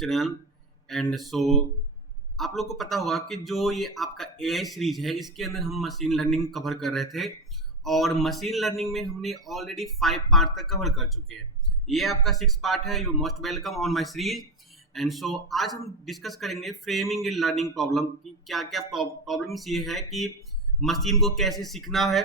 Channel. And so आप लोग को पता होगा कि जो ये आपका एआई सीरीज है इसके अंदर हम मशीन लर्निंग कवर कर रहे थे और मशीन लर्निंग में हमने ऑलरेडी 5 पार्ट तक कवर कर चुके हैं। ये आपका 6 पार्ट है। You most welcome on my series. And so आज हम डिस्कस करेंगे फ्रेमिंग इन लर्निंग प्रॉब्लम की क्या क्या प्रॉब्लम्स ये है कि मशीन को कैसे सीखना है,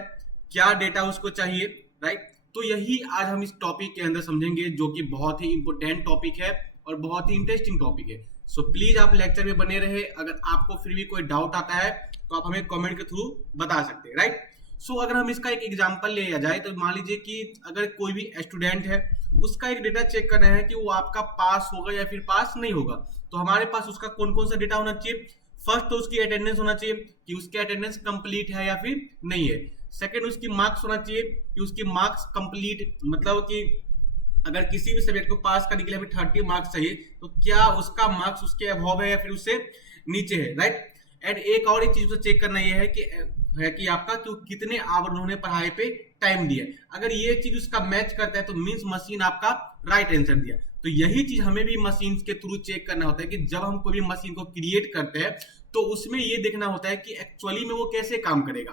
क्या डेटा उसको चाहिए, राइट। तो यही आज हम इस टॉपिक के अंदर समझेंगे जो कि बहुत ही इंपॉर्टेंट टॉपिक है और बहुत ही इंटरेस्टिंग टॉपिक है। सो प्लीज आप लेक्चर में बने रहे। अगर आपको फिर भी कोई डाउट आता है तो आप हमें कमेंट के थ्रू बता सकते हैं, राइट। सो अगर हम इसका एक एग्जांपल लिया जाए तो मान लीजिए कि अगर कोई भी स्टूडेंट है, उसका एक डेटा चेक करना है कि वो आपका पास होगा या फिर पास नहीं होगा, तो हमारे पास उसका कौन कौन सा डेटा होना चाहिए। फर्स्ट तो उसकी अटेंडेंस होना चाहिए कि उसकी अटेंडेंस कंप्लीट है या फिर नहीं है। सेकेंड उसकी मार्क्स होना चाहिए कि उसकी मार्क्स कंप्लीट, मतलब कि अगर किसी भी सब्जेक्ट को पास करने के लिए हमें 30 मार्क्स चाहिए तो क्या उसका मार्क्स उसके अबव है या फिर उससे नीचे है, राइट। एंड एक और चीज को चेक करना यह है कि आपका कि कितने आवर उन्होंने पढ़ाई पे टाइम दिया। अगर ये चीज उसका मैच करता है तो मींस मशीन आपका राइट आंसर दिया। तो यही चीज हमें भी मशीन के थ्रू चेक करना होता है कि जब हम कोई भी मशीन को क्रिएट करते हैं तो उसमें ये देखना होता है कि एक्चुअली में वो कैसे काम करेगा,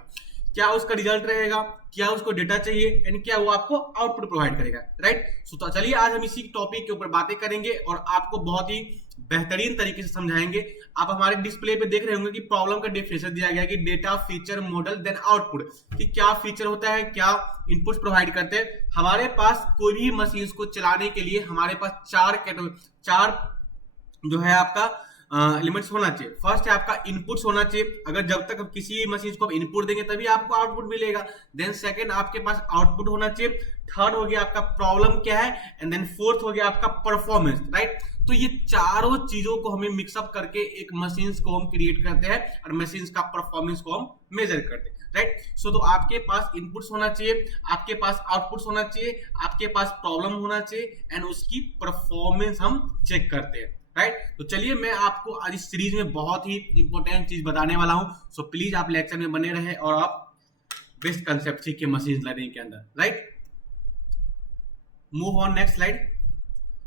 क्या उसका रिजल्ट रहेगा, क्या उसको डेटा चाहिए एंड क्या वो आपको आउटपुट प्रोवाइड करेगा, राइट। सो तो चलिए आज हम इसी टॉपिक के ऊपर बातें करेंगे और आपको बहुत ही बेहतरीन तरीके से समझाएंगे। आप हमारे डिस्प्ले पे देख रहे होंगे कि प्रॉब्लम का डेफिनेशन दिया गया कि data feature model then output, कि क्या फीचर होता है, क्या इनपुट्स प्रोवाइड करते हैं। हमारे पास कोई भी मशीन को चलाने के लिए हमारे पास चार जो है आपका एलिमेंट्स होना चाहिए। फर्स्ट है आपका इनपुट्स होना चाहिए। अगर जब तक किसी मशीन को आप इनपुट देंगे तभी आपको आउटपुट मिलेगा। देन सेकंड आपके पास आउटपुट होना चाहिए। थर्ड हो गया आपका प्रॉब्लम क्या है एंड देन फोर्थ हो गया आपका परफॉर्मेंस, राइट। तो ये चारों चीजों को हमें मिक्सअप करके एक मशीन को हम क्रिएट करते हैं और मशीन का परफॉर्मेंस को हम मेजर करते हैं, राइट। सो तो आपके पास इनपुट्स होना चाहिए, आपके पास आउटपुट्स होना चाहिए, आपके पास प्रॉब्लम होना चाहिए एंड उसकी परफॉर्मेंस हम चेक करते हैं, राइट। तो चलिए मैं आपको आज इस सीरीज में बहुत ही इंपॉर्टेंट चीज बताने वाला हूं। सो प्लीज आप लेक्चर में बने रहे और आप बेस्ट कंसेप्ट सीखिए मशीन लर्निंग के अंदर, right. Move on next slide.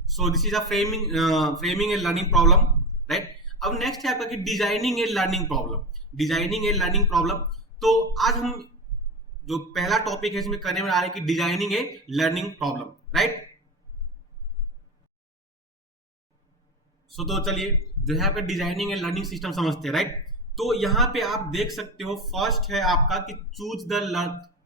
So this is a framing A learning problem, right. अब नेक्स्ट है आपका कि डिजाइनिंग ए लर्निंग प्रॉब्लम। तो आज हम जो पहला टॉपिक है इसमें करने में आ रहे हैं कि डिजाइनिंग ए लर्निंग प्रॉब्लम, राइट। सो तो चलिए जो है आपका डिजाइनिंग एंड लर्निंग सिस्टम समझते हैं, राइट। तो यहाँ पे आप देख सकते हो फर्स्ट है आपका कि choose the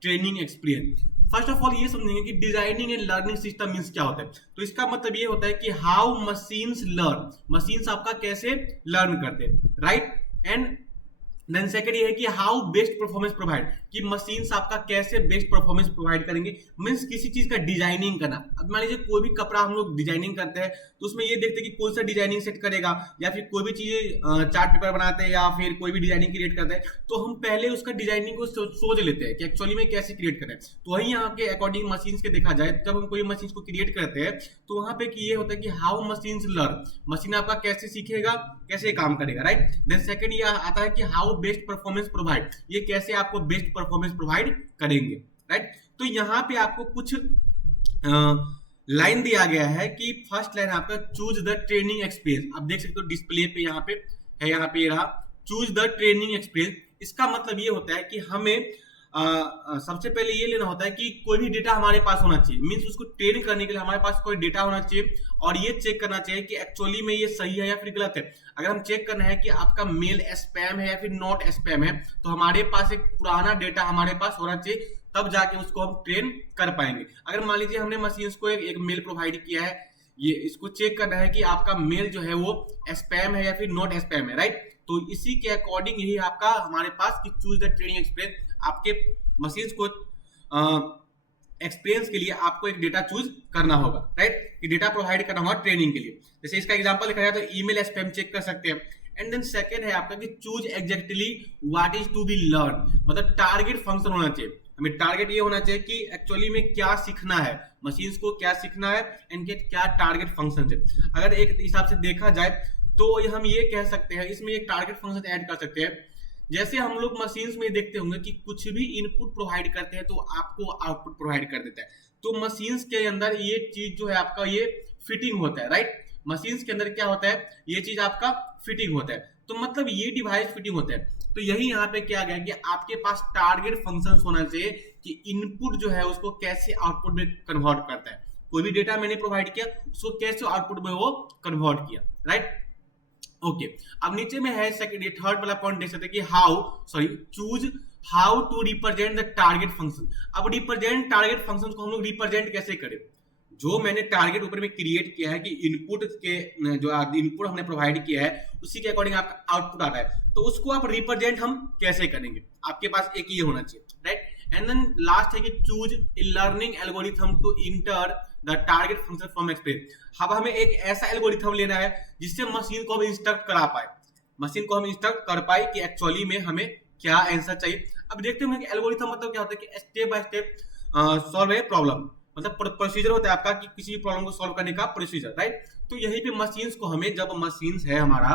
training experience. First of all ये समझेंगे कि designing and learning system means क्या होता है। तो इसका मतलब ये होता है कि हाउ मशीन्स लर्न, मशीन्स आपका कैसे लर्न करते हैं, राइट। एंड देन सेकंड ये है कि हाउ बेस्ट परफॉर्मेंस प्रोवाइड, कि मशीन्स आपका कैसे बेस्ट परफॉर्मेंस प्रोवाइड करेंगे। मींस किसी चीज का डिजाइनिंग करना। अब मान लीजिए कोई भी कपड़ा हम लोग डिजाइनिंग करते हैं तो उसमें ये देखते हैं कि कौन सा डिजाइनिंग सेट करेगा, या फिर कोई भी चीज चार्ट पेपर बनाते हैं या फिर कोई भी डिजाइनिंग क्रिएट करते हैं तो हम पहले उसका डिजाइनिंग को सोच लेते हैं कि एक्चुअली में कैसे क्रिएट करें। तो वही यहाँ के अकॉर्डिंग मशीन के देखा जाए, जब हम कोई मशीन को क्रिएट करते हैं तो वहां पे ये होता है कि हाउ मशीन्स लर्न, मशीन आपका कैसे सीखेगा, कैसे काम करेगा, राइट। देन सेकंड ये आता है कि हाउ बेस्ट परफॉर्मेंस प्रोवाइड, ये कैसे आपको बेस्ट परफॉर्मेंस प्रोवाइड करेंगे, राइट। तो यहाँ पे आपको कुछ लाइन दिया गया है कि फर्स्ट लाइन आपका चूज द ट्रेनिंग एक्सपीरियंस। आप देख सकते हो डिस्प्ले पे यहाँ पे है, यहाँ पे रहा चूज द ट्रेनिंग एक्सपीरियंस। इसका मतलब ये होता है कि हमें सबसे पहले ये लेना होता है कि कोई भी डेटा हमारे पास होना चाहिए। मींस उसको ट्रेन करने के लिए हमारे पास कोई डेटा होना चाहिए और ये चेक करना चाहिए कि एक्चुअली में ये सही है या फिर गलत है। अगर हम चेक करना है कि आपका मेल स्पैम है या फिर नॉट स्पैम है तो हमारे पास एक पुराना डेटा हमारे पास होना चाहिए, तब जाके उसको हम ट्रेन कर पाएंगे। अगर मान लीजिए हमने मशीन को एक मेल प्रोवाइड किया है, ये इसको चेक करना है कि आपका मेल जो है वो स्पैम है या फिर नॉट स्पैम है, राइट। तो इसी के अकॉर्डिंग यही आपका हमारे पास कि चूज द ट्रेनिंग एक्सपीरियंस, आपके मशीन को एक्सपीरियंस के लिए आपको एक डेटा चूज करना होगा, राइट, कि डेटा प्रोवाइड करना होगा ट्रेनिंग के लिए। जैसे इसका एग्जांपल लिखा जाए तो ईमेल स्पैम चेक कर सकते हैं। एंड देन सेकंड है आपका कि choose exactly what is to be learn, मतलब टारगेट फंक्शन होना चाहिए। हमें टारगेट ये होना चाहिए कि एक्चुअली में क्या सीखना है, मशीन्स को क्या सीखना है एंड क्या टारगेट फंक्शन है। अगर एक हिसाब से देखा जाए तो हम ये कह सकते हैं, इसमें एक टारगेट फंक्शन ऐड कर सकते हैं। जैसे हम लोग मशीन्स में देखते होंगे कि कुछ भी इनपुट प्रोवाइड करते हैं तो आपको आउटपुट प्रोवाइड कर देता है। तो मशीन्स के अंदर ये चीज जो है आपका ये फिटिंग होता है, राइट। मशीन्स के अंदर क्या होता है, ये चीज आपका फिटिंग होता है। तो मतलब ये डिवाइस फिटिंग होता है। तो यही यहाँ पे क्या गया कि आपके पास टारगेट फंक्शंस होना चाहिए कि इनपुट जो है उसको कैसे आउटपुट में कन्वर्ट करता है। कोई भी डेटा मैंने प्रोवाइड किया उसको कैसे आउटपुट में वो कन्वर्ट किया, राइट। ओके, अब नीचे में है सेकंड, ये थर्ड वाला पॉइंट देख सकते हैं कि choose how to represent the target function. अब रिप्रेजेंट टारगेट फंक्शन को हम लोग रिप्रेजेंट कैसे करें। जो मैंने टारगेट ऊपर में क्रिएट किया है कि इनपुट के जो इनपुट हमने प्रोवाइड किया है उसी के अकॉर्डिंग आपका आउटपुट आता है, तो उसको आप रिप्रेजेंट हम कैसे करेंगे, आपके पास एक ये होना चाहिए, राइट। एंड देन लास्ट है कि choose a learning algorithm to inter the target function from explain. अब हमें एक ऐसा एल्गोरिथम लेना है जिससे मशीन को हम इंस्ट्रक्ट करा पाए, मशीन को हम इंस्ट्रक्ट कर पाए कि एक्चुअली में हमें क्या आंसर चाहिए। अब देखते हैं कि एल्गोरिथम मतलब क्या होता है कि step by step solve a problem, मतलब प्रोसीजर होता है आपका कि किसी भी प्रॉब्लम को सॉल्व करने का प्रोसीजर, राइट। तो यहीं पे मशीन्स को हमें, जब मशीन्स है हमारा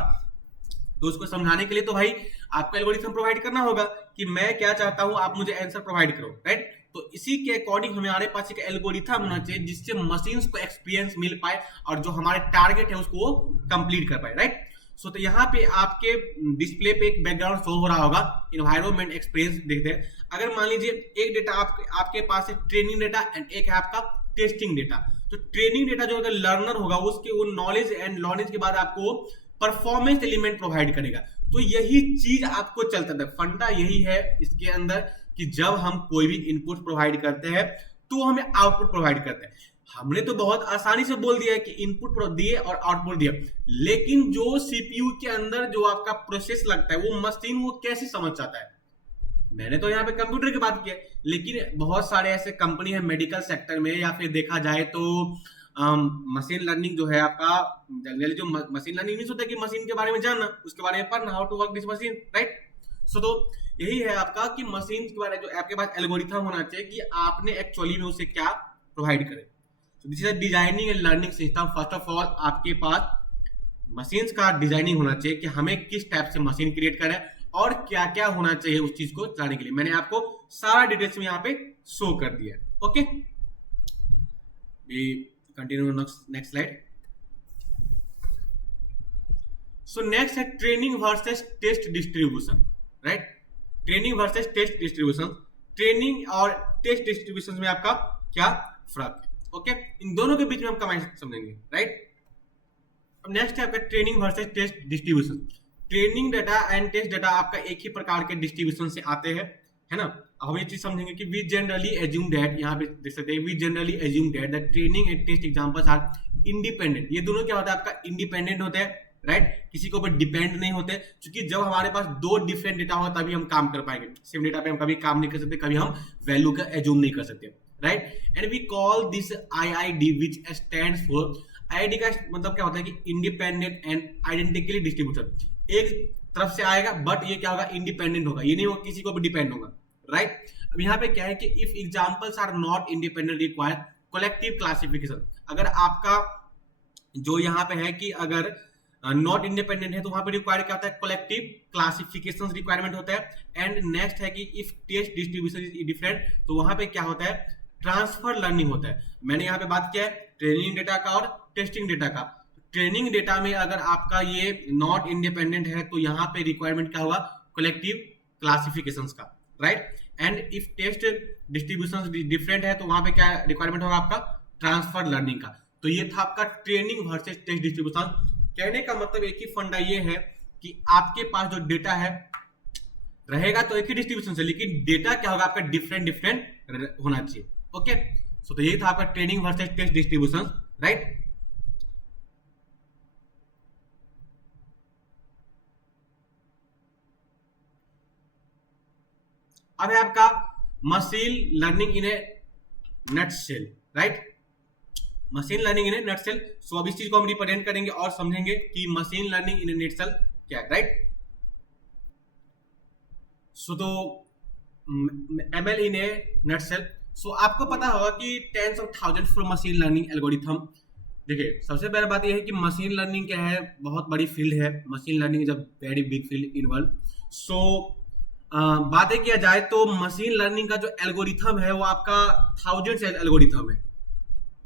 तो उसको समझाने के लिए तो भाई आपको एल्गोरिथम प्रोवाइड करना होगा कि मैं क्या चाहता हूं, आप मुझे आंसर प्रोवाइड करो, राइट। तो इसी के अकॉर्डिंग हमारे पास एक एल्गोरिथम होना चाहिए जिससे मशीन्स को एक्सपीरियंस मिल पाए और जो हमारे टारगेट है उसको वो कंप्लीट कर पाए, राइट। सो तो यहाँ पे आपके डिस्प्ले पे एक बैकग्राउंड शो हो रहा होगा, इन्वायरमेंट एक्सपीरियंस देखते हैं। अगर मान लीजिए एक डेटा आपके पास है ट्रेनिंग डेटा एंड एक है आपका टेस्टिंग डेटा। तो ट्रेनिंग डेटा जो अगर लर्नर होगा उसके वो नॉलेज एंड लर्निंग के बाद आपको परफॉर्मेंस एलिमेंट प्रोवाइड करेगा। तो यही चीज आपको चलता था, फंडा यही है इसके अंदर कि जब हम कोई भी इनपुट प्रोवाइड करते हैं तो हमें आउटपुट प्रोवाइड करते हैं। हमने तो बहुत आसानी से बोल दिया है कि इनपुट दिए और आउटपुट दिया, लेकिन जो सीपीयू के अंदर जो आपका प्रोसेस लगता है वो मशीन वो कैसे समझ जाता है। मैंने तो यहाँ पे कंप्यूटर की बात की है, लेकिन बहुत सारे ऐसे कंपनी है मेडिकल सेक्टर में, या फिर देखा जाए तो मशीन लर्निंग जो है आपका, जनरली जो मशीन लर्निंग नहीं होता कि मशीन के बारे में जानना, उसके बारे में पढ़ना, how to work this machine, right. So तो यही है आपका कि मशीन के बारे में जो आपके पास एल्गोरिथम होना चाहिए कि आपने एक्चुअली में उसे क्या प्रोवाइड करे। This is designing and learning system. First of all आपके पास मशीन्स का डिजाइनिंग होना चाहिए कि हमें किस टाइप से मशीन क्रिएट करें और क्या क्या होना चाहिए उस चीज को चलाने के लिए। मैंने आपको सारा डिटेल्स में यहाँ पे शो कर दिया, okay. Continue next slide. So next है training versus test distribution, right. Training versus test distribution, training और टेस्ट डिस्ट्रीब्यूशन में आपका क्या फर्क है, ओके। इन दोनों के बीच में हम कंबाइन समझेंगे, राइट। अब नेक्स्ट है आपका training versus test distribution. Training data and test data आपका एक ही प्रकार के डिस्ट्रीब्यूशन से आते हैं, है ना। अब हम ये चीज समझेंगे कि वी जनरली एज्यूम दैट, यहाँ पे देख सकते हैं, we generally assume that the training and test examples are independent. ये दोनों क्या होता है आपका इंडिपेंडेंट होते हैं, राइट, किसी के ऊपर डिपेंड नहीं होते। क्योंकि जब हमारे पास दो डिफरेंट डेटा हो तभी हम काम कर पाएंगे। सेम डेटा पे हम कभी काम नहीं कर सकते, कभी हम वैल्यू का एज्यूम नहीं कर सकते, right. And we call this IID which stands for, IID का मतलब क्या होता है कि इंडिपेंडेंट एंड आइडेंटिकली डिस्ट्रीब्यूटर। एक तरफ से आएगा बट ये क्या होगा, इंडिपेंडेंट होगा, ये नहीं होगा किसी को भी डिपेंड होगा, राइट। अब यहाँ पे क्या है कि if examples are not independent require collective classification. अगर आपका जो यहाँ पे है कि अगर नॉट इंडिपेंडेंट है तो वहां पे रिक्वायर क्या होता है, कलेक्टिव क्लासिफिकेशन रिक्वायरमेंट होता है। एंड नेक्स्ट है कि if test distribution is different तो वहां पे क्या होता है, ट्रांसफर लर्निंग होता है। मैंने यहाँ पे बात किया है ट्रेनिंग डेटा का और टेस्टिंग डेटा का। ट्रेनिंग डेटा में अगर आपका ये नॉट इंडिपेंडेंट है तो यहाँ पे रिक्वायरमेंट क्या होगा, कलेक्टिव क्लासिफिकेशंस का, right. And if test distribution different है तो वहां पे क्या रिक्वायरमेंट होगा आपका, ट्रांसफर लर्निंग का। तो ये था आपका ट्रेनिंग वर्सेस टेस्ट डिस्ट्रीब्यूशन। कहने का मतलब एक ही फंडा ये है कि आपके पास जो डेटा है रहेगा तो एक ही डिस्ट्रीब्यूशन से, लेकिन डेटा क्या होगा आपका डिफरेंट डिफरेंट होना चाहिए, ओके। सो तो यही था आपका training versus test distribution, right. अब है आपका machine learning in a nutshell, right. Machine learning in a nutshell. So अब इस चीज को हम रिप्रेजेंट करेंगे और समझेंगे कि machine learning in a nutshell क्या है, राइट। सो तो एमएल इन ए नटशेल। सो आपको पता होगा कि tens of thousand for machine learning algorithm. देखिए सबसे पहले बात यह है कि मशीन लर्निंग क्या है, बहुत बड़ी फील्ड है। Machine learning is a very big field in world. So बातें किया जाए तो मशीन लर्निंग का जो एल्गोरिथम है वो आपका थाउजेंड एल्गोरिथम है।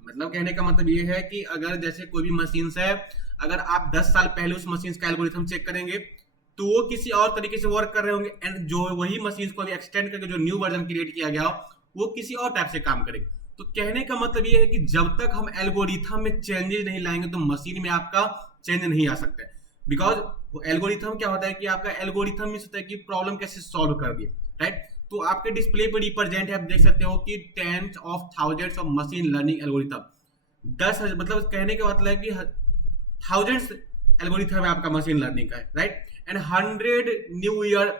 मतलब कहने का मतलब ये है कि अगर जैसे कोई भी मशीन है, अगर आप 10 साल पहले उस मशीन का एल्गोरिथम चेक करेंगे तो वो किसी और तरीके से वर्क कर रहे होंगे, एंड जो वही मशीन को अभी एक्सटेंड करके जो न्यू वर्जन क्रिएट किया गया हो वो किसी और टाइप से काम करेगी। तो कहने का मतलब ये है कि जब तक हम एल्गोरिथम में चेंजेस नहीं लाएंगे तो मशीन में आपका चेंज नहीं आ सकता है। बिकॉज एल्गोरिथम क्या होता है कि आपका एल्गोरिथम में होता है कि प्रॉब्लम कैसे सॉल्व कर दिया, राइट। तो आपके डिस्प्ले पर रिप्रेजेंट है, आप देख सकते हो कि tens of thousands of machine learning algorithm, 10 मतलब कहने का मतलब है कि थाउजेंड्स एल्गोरिथम है आपका मशीन लर्निंग का है, राइट। एंड 100 न्यू ईयर,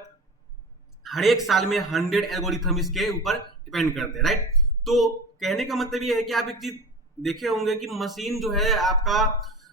हर एक साल में 100 एल्गोरिथम इसके ऊपर डिपेंड करते हैं, राइट। तो कहने का मतलब ये है कि आप एक चीज देखे होंगे कि मशीन जो है आपका,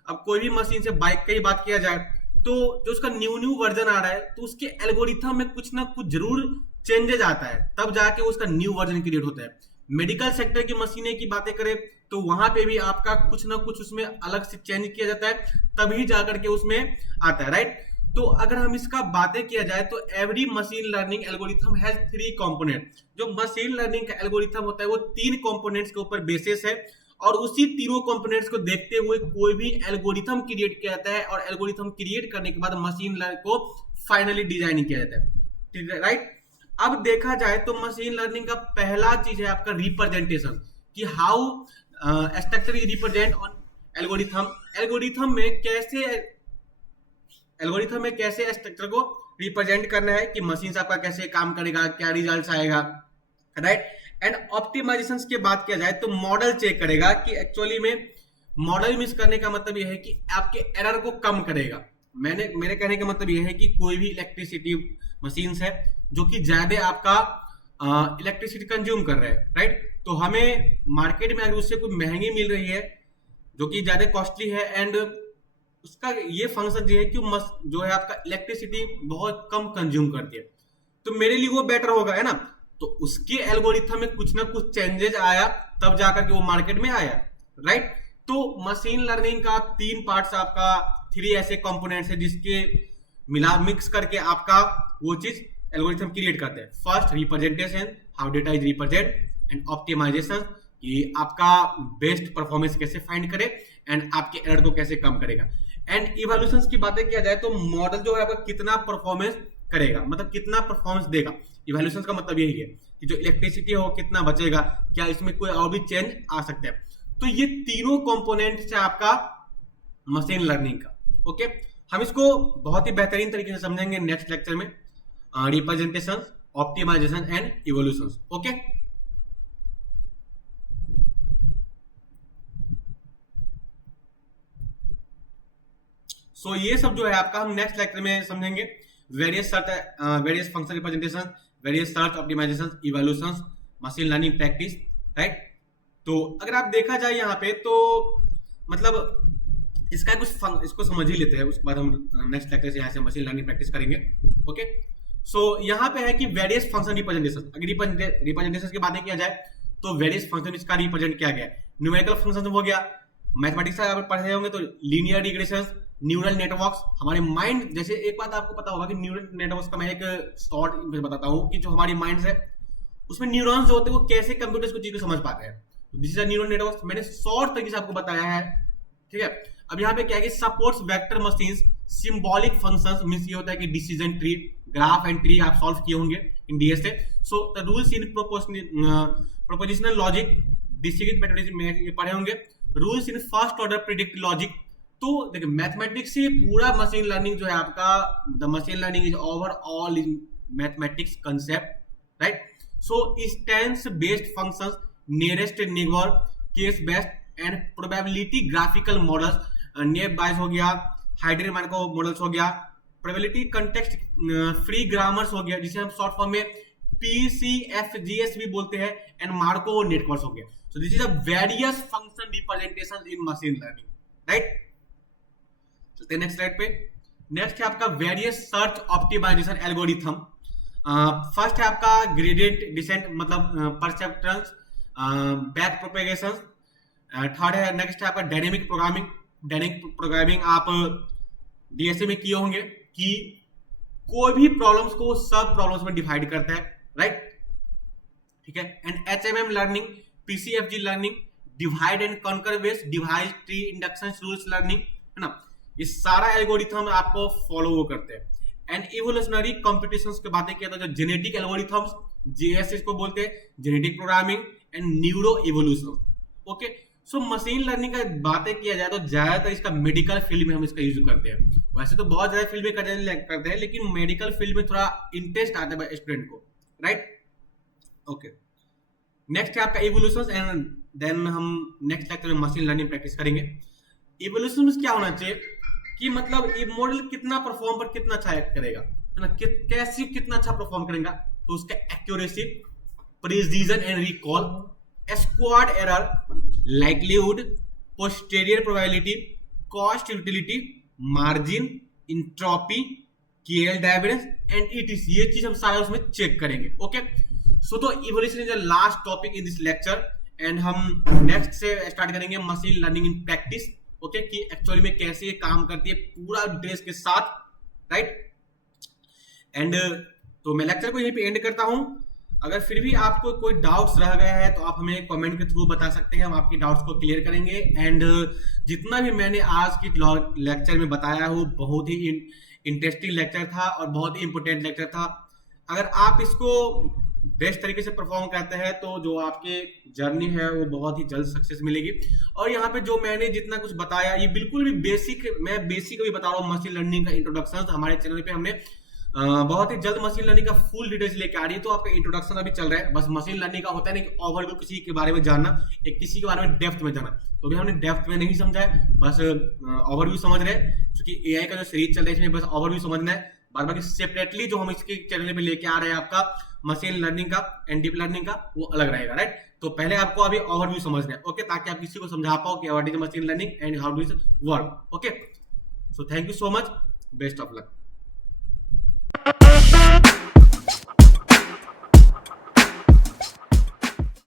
अब कोई भी मशीन से बाइक की बात किया जाए तो जो उसका न्यू वर्जन आ रहा है तो उसके एल्गोरिथम में कुछ ना कुछ जरूर चेंजेस आता है, तब जाके उसका न्यू वर्जन क्रिएट होता है। मेडिकल सेक्टर की मशीनें की बातें करें तो वहां पे भी आपका कुछ ना कुछ उसमें अलग से चेंज किया जाता है, तभी जाकर के उसमें आता है, राइट। तो अगर हम इसका बातें किया जाए तो every machine learning algorithm has 3 component. जो मशीन लर्निंग का एल्गोरिथम होता है वो 3 कंपोनेंट्स के ऊपर बेसिस है, और उसी तीनों कंपोनेंट्स को देखते हुए कोई भी एल्गोरिथम क्रिएट किया जाता है, और एल्गोरिथम क्रिएट करने के बाद मशीन लर्निंग को फाइनली डिजाइन किया जाता है, ठीक है, राइट। अब देखा जाए तो मशीन लर्निंग का पहला चीज है आपका रिप्रेजेंटेशन, कि how structure is represent on algorithm. Algorithm में कैसे स्ट्रक्चर को रिप्रेजेंट करना है, कि मशीन आपका कैसे काम करेगा, क्या रिजल्ट आएगा, राइट। एंड ऑप्टिमाइजेशन की बात किया जाए तो मॉडल चेक करेगा कि एक्चुअली में मॉडल मिस करने का मतलब यह है कि आपके एरर को कम करेगा। मेरे कहने का मतलब यह है कि कोई भी इलेक्ट्रिसिटी मशीन्स है जो कि ज्यादा आपका इलेक्ट्रिसिटी कंज्यूम कर रहे हैं, राइट। तो हमें मार्केट में अगर उससे कोई महंगी मिल रही है जो कि ज्यादा कॉस्टली है, एंड उसका ये फंक्शन ये है कि जो है आपका इलेक्ट्रिसिटी बहुत कम कंज्यूम करती है, तो मेरे लिए वो बेटर होगा, है ना। तो उसके एल्गोरिथम में कुछ ना कुछ चेंजेस आया, तब जाकर के वो मार्केट में आया, राइट। तो मशीन लर्निंग का 3 पार्ट्स आपका, 3 ऐसे कंपोनेंट्स है जिसके मिक्स करके आपका वो चीज एल्गोरिथम क्रिएट करते हैं। First representation, how data is represent, and optimization, कि आपका बेस्ट परफॉर्मेंस कैसे फाइंड करे एंड आपके एरर को कैसे कम करेगा। एंड इवोल्यूशन की बातें किया जाए तो मॉडल जो है आपका कितना परफॉर्मेंस करेगा, मतलब कितना परफॉर्मेंस देगा। इवोल्यूशन का मतलब यही है कि जो इलेक्ट्रिसिटी हो कितना बचेगा, क्या इसमें कोई और भी चेंज आ सकता है। तो ये तीनों कंपोनेंट है आपका मशीन लर्निंग का, ओके। हम इसको बहुत ही बेहतरीन तरीके से समझेंगे नेक्स्ट लेक्चर में, representation, optimisation and evolution, okay. So ये सब जो है आपका हम नेक्स्ट लेक्चर में समझेंगे। Various function representation, various search optimization, evolution, machine learning practice, right. तो अगर आप देखा जाए यहाँ पे तो मतलब इसका इसको समझ ही लेते हैं, उसके बाद हम नेक्स्ट लेक्चर से यहाँ से मशीन लर्निंग प्रैक्टिस करेंगे, ओके। सो यहाँ पे है कि वेरियस फंक्शन रिप्रेजेंटेशन। अगर रिप्रेजेंटेशन की बातें किया जाए तो वेरियस फंक्शन इसका रिप्रेजेंट किया गया है। न्यूमेरिकल फंक्शन हो गया, मैथमेटिक्स अगर पढ़े होंगे तो लीनियर रिग्रेशन, न्यूरल नेटवर्क्स, हमारे माइंड, जैसे एक बात आपको पता होगा कि न्यूरल नेटवर्क्स का मैं एक शॉर्ट बताता हूँ कि जो हमारी माइंड है उसमें न्यूरॉन्स जो होते हैं वो कैसे कंप्यूटर्स को चीज को समझ पाते हैं। This is a neural networks, मैंने शॉर्ट तरीके से आपको बताया है, ठीक है। अब यहाँ पे क्या है कि supports vector machines symbolic functions, means ये होता है कि decision tree, graph and tree आप सॉल्व किए होंगे इन डीएस से। So the rules in prepositional logic, discrete mathematics में पढ़े होंगे। Rules in first order predict logic. तो देखिए मैथमेटिक्स से पूरा मशीन लर्निंग जो है आपका, the machine learning is overall in mathematics concept, right. So instance based functions, nearest neighbour, case based and probability graphical models, नेब बायस हो गया, हाइड्रोजन मार्को मॉडल्स हो गया, प्रोबेबिलिटी कंटेक्स्ट फ्री ग्रामर्स हो गया जिसे हम शॉर्ट फॉर्म में पीसीएफजीएस भी बोलते हैं, एंड मार्को नेटवर्क्स हो गया। So this is a various function representation in machine learning, right. चलते नेक्स्ट स्लाइड पे। नेक्स्ट है आपका various search optimization algorithm. First है आपका ग्रेडियंट डिसेंट, मतलब परसेप्ट्रंस, बैक प्रोपेगेशन। थर्ड है नेक्स्ट है आपका डायनेमिक प्रोग्रामिंग। डायनेमिक प्रोग्रामिंग आप डीएसए में किए होंगे कि कोई भी प्रॉब्लम्स को सब प्रॉब्लम्स में डिवाइड करता है, राइट, ठीक है। And HMM learning, PCFG learning, divide and conquer based, divide tree, induction, rules learning, है ना, ये सारा एल्गोरिथम आपको फॉलो करते हैं। एंड इवोल्यूशनरी कॉम्पिटिशंस की बातें किया तो जो जेनेटिक एल्गोरिथम्स, जेएस को बोलते हैं, genetic programming and neuro evolution. Okay, so machine learning का बातें किया जाए तो ज्यादातर इसका मेडिकल फील्ड में हम इसका यूज करते हैं। वैसे तो बहुत ज्यादा फील्ड में करते हैं, लेकिन मेडिकल फील्ड में थोड़ा इंटरेस्ट आता है स्टूडेंट को, राइट। ओके, नेक्स्ट है आपका इवोल्यूशन, एंड देन हम नेक्स्ट लेक्चर में मशीन लर्निंग प्रैक्टिस करेंगे। इवोल्यूशन में क्या होना चाहिए कि मतलब ये मॉडल कितना परफॉर्म पर कितना अच्छा करेगा, है ना, कैसे कितना अच्छा परफॉर्म करेगा, तो उसका accuracy, precision and recall, squad error, likelihood, posterior probability, cost utility, margin, entropy, KL divergence and etc, ये चीज हम सारा उसमें चेक करेंगे। ओके, सो तो evolution is the last topic in this lecture, and हम नेक्स्ट से स्टार्ट करेंगे machine learning in practice. Okay, कि एक्चुअली में कैसे ये काम करती है पूरा ड्रेस के साथ, राइट। एंड तो मैं लेक्चर को यहीं पे एंड करता हूं। अगर फिर भी आपको कोई डाउट्स रह गया है तो आप हमें कमेंट के थ्रू बता सकते हैं, हम आपके डाउट्स को क्लियर करेंगे। एंड जितना भी मैंने आज की लेक्चर में बताया हूँ बहुत ही इंटरेस्टिंग लेक्चर था और बहुत ही इंपोर्टेंट लेक्चर था। अगर आप इसको बेस्ट तरीके से परफॉर्म करते हैं तो जो आपके जर्नी है वो बहुत ही जल्द सक्सेस मिलेगी। और यहाँ पे जो मैंने जितना कुछ बताया ये बिल्कुल भी बेसिक, मैं बेसिक भी बता रहा हूँ मशीन लर्निंग का इंट्रोडक्शन। हमारे चैनल पे हमने बहुत ही जल्द मशीन लर्निंग का फुल डिटेल्स लेके आ रही है, तो आपका इंट्रोडक्शन अभी चल रहा है। बस मशीन लर्निंग का होता है नहीं कि ओवरव्यू किसी के बारे में जानना, एक किसी के बारे में डेप्थ में जाना, तो भी हमने डेप्थ में नहीं समझा है, बस ओवरव्यू समझ रहे हैं। क्योंकि एआई का जो सीरीज चल रहा है इसमें बस ओवरव्यू समझना है, बाद बाकी सेपरेटली जो हम इसके चैनल पे लेके आ रहे हैं आपका मशीन लर्निंग का एंड डीप लर्निंग का वो अलग रहेगा, राइट। तो पहले आपको अभी ओवरव्यू समझना है, ओके, ताकि आप किसी को समझा पाओ कि what is machine learning and how do it work. Okay, so thank you so much, best of luck.